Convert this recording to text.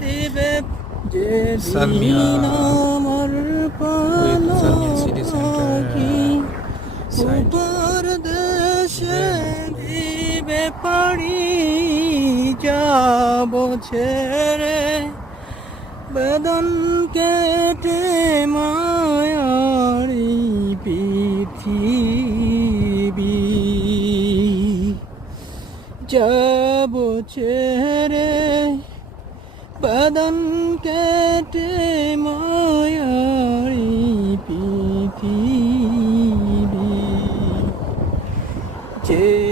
দিবে যে সালমিয়া আমার প্রাণ সালমিয়া সিটি পাখি সেন্টার উপর দেশে দিবে পাড়ি যাব ছেড়ে বেদন কেটে মায়ারি পৃথিবী যাব ছেড়ে বাদন কেটে মায়ারি পৃথিবী যে